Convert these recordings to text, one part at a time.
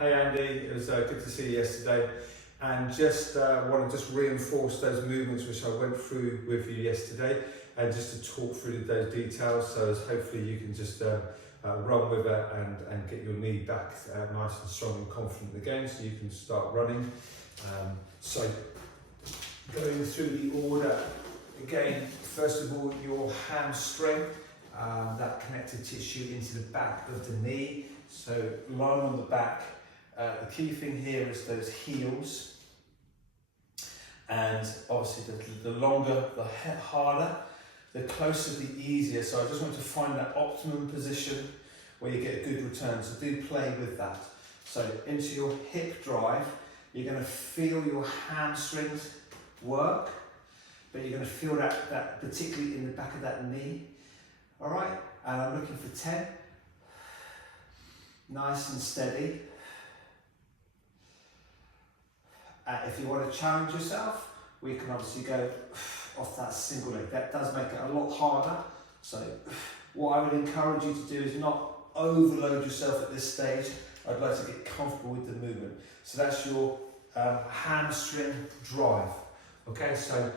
Hey Andy, it was good to see you yesterday, and just want to just reinforce those movements which I went through with you yesterday, and just to talk through those details, so as hopefully you can just run with it and get your knee back nice and strong and confident again, so you can start running. So going through the order again, first of all your hamstring, that connective tissue into the back of the knee, so lying on the back. The key thing here is those heels, and obviously the longer, the harder, the closer, the easier. So I just want to find that optimum position where you get a good return. So do play with that. So into your hip drive, you're going to feel your hamstrings work, but you're going to feel that particularly in the back of that knee. All right, and I'm looking for 10. Nice and steady. If you want to challenge yourself, we can obviously go off that single leg. That does make it a lot harder. So what I would encourage you to do is not overload yourself at this stage. I'd like to get comfortable with the movement. So that's your hamstring drive. Okay, so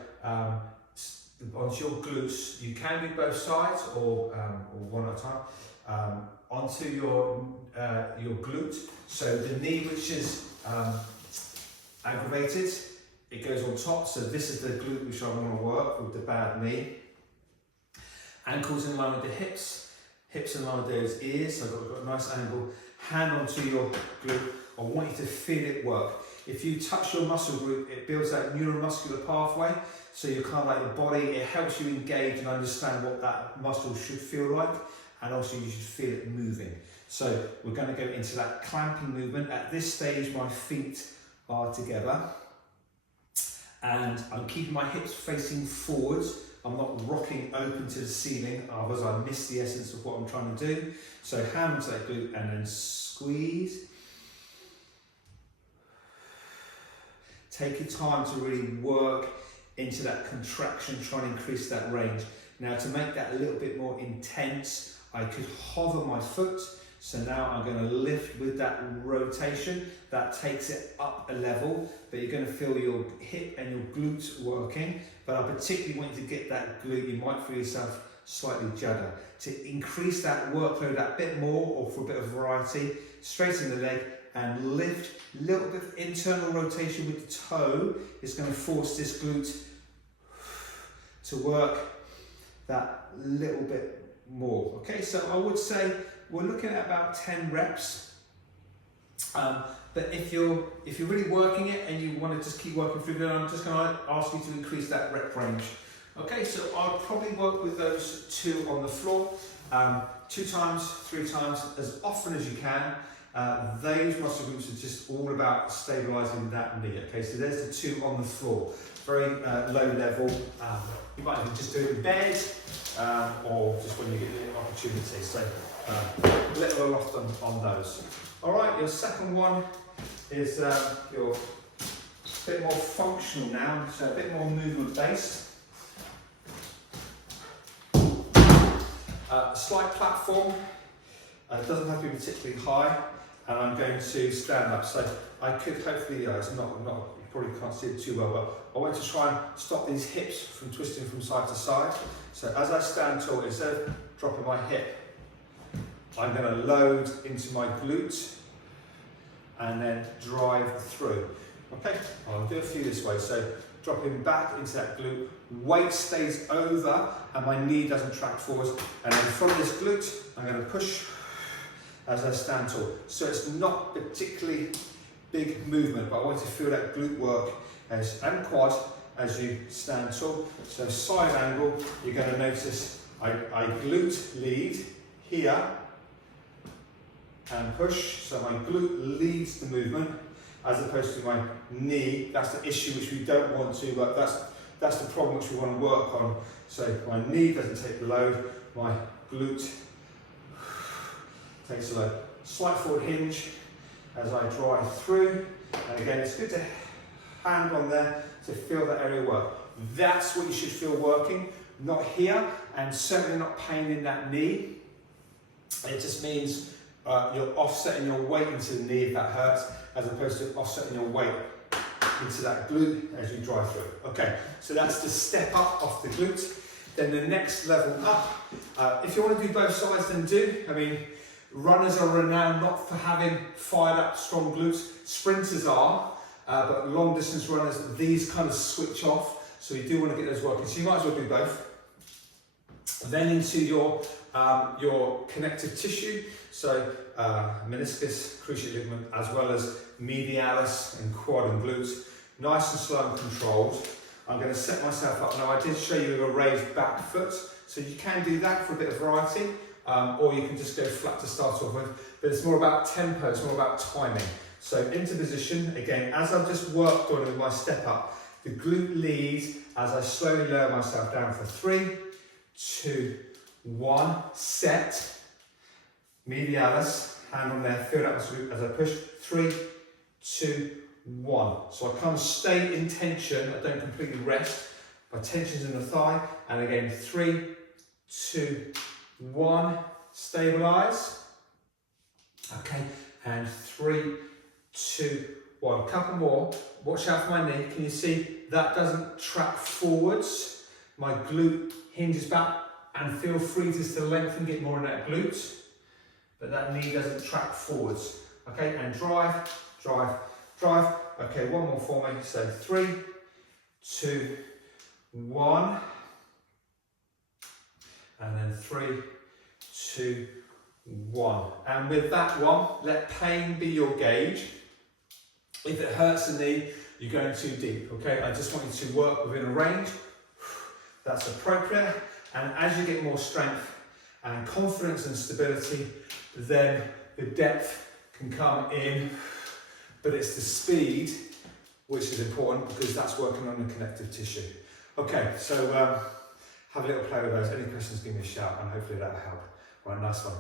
onto your glutes. You can do both sides or one at a time. Onto your glute. So the knee, which is aggravated, it goes on top, so this is the glute which I want to work with the bad knee. Ankles in line with the hips in line with those ears, so I've got a nice angle. Hand onto your glute, I want you to feel it work. If you touch your muscle group, it builds that neuromuscular pathway, so you're kind of like the body, it helps you engage and understand what that muscle should feel like, and also you should feel it moving. So we're going to go into that clamping movement. At this stage, my feet are together and I'm keeping my hips facing forwards. I'm not rocking open to the ceiling, otherwise I miss the essence of what I'm trying to do. So hands like glute and then squeeze. Take your time to really work into that contraction, trying to increase that range. Now to make that a little bit more intense, I could hover my foot. So now I'm going to lift with that rotation. That takes it up a level, but you're going to feel your hip and your glutes working. But I particularly want you to get that glute. You might feel yourself slightly jugger. To increase that workload a bit more, or for a bit of variety, straighten the leg and lift. A little bit of internal rotation with the toe is going to force this glute to work that little bit more. Okay, so I would say we're looking at about 10 reps. But if you're really working it and you want to just keep working through it, I'm just going to ask you to increase that rep range. Okay, so I'll probably work with those 2 on the floor, 2 times, 3 times, as often as you can. Those muscle groups are just all about stabilising that knee. Okay, so there's the 2 on the floor, very low level. You might even just do it in bed, or just when you get the opportunity. So little or lot on those. All right, your second one is your bit more functional now, so a bit more movement based. Slight platform. It doesn't have to be particularly high, and I'm going to stand up. So I could hopefully, it's not you probably can't see it too well, but I want to try and stop these hips from twisting from side to side. So as I stand tall, instead of dropping my hip, I'm going to load into my glute and then drive through. Okay, I'll do a few this way. So dropping back into that glute, weight stays over and my knee doesn't track forwards. And then from this glute, I'm going to push as I stand tall. So it's not particularly big movement, but I want you to feel that glute work and quad as you stand tall. So side angle, you're going to notice I glute lead here and push, so my glute leads the movement as opposed to my knee. That's the issue which we don't want to, but that's the problem which we want to work on. So my knee doesn't take the load, my glute takes the load. Slight forward hinge as I drive through, and again it's good to hand on there to feel that area work. That's what you should feel working, not here, and certainly not pain in that knee. It just means you're offsetting your weight into the knee if that hurts, as opposed to offsetting your weight into that glute as you drive through. Okay, so that's the step up off the glute. Then the next level up, if you want to do both sides, then do. I mean, runners are renowned not for having fired up strong glutes. Sprinters are, but long distance runners, these kind of switch off. So you do want to get those working. So you might as well do both. Then into your connective tissue. So meniscus, cruciate ligament, as well as medialis and quad and glutes. Nice and slow and controlled. I'm going to set myself up. Now I did show you a raised back foot, so you can do that for a bit of variety, or you can just go flat to start off with, but it's more about tempo, it's more about timing. So into position, again, as I've just worked on with my step up, the glute leads as I slowly lower myself down for 3, 2, 1, set, medialis, hand on there, feel that as I push, 3, 2, 1. So I kind of stay in tension, I don't completely rest. My tension's in the thigh, and again, 3, 2, 1, stabilize. Okay, and 3, 2, 1. Couple more. Watch out for my knee. Can you see that doesn't track forwards? My glute hinges back, and feel free to still lengthen, get more in that glute, but that knee doesn't track forwards. Okay, and drive, drive, drive. Okay, one more for me. So 3, 2, 1, and then 3, 2, 1. And with that one, let pain be your gauge. If it hurts the knee, you're going too deep. Okay, I just want you to work within a range that's appropriate. And as you get more strength and confidence and stability, then the depth can come in. But it's the speed which is important, because that's working on the connective tissue. Okay, so have a little play with those. Any questions, give me a shout, and hopefully that'll help. Right, nice one.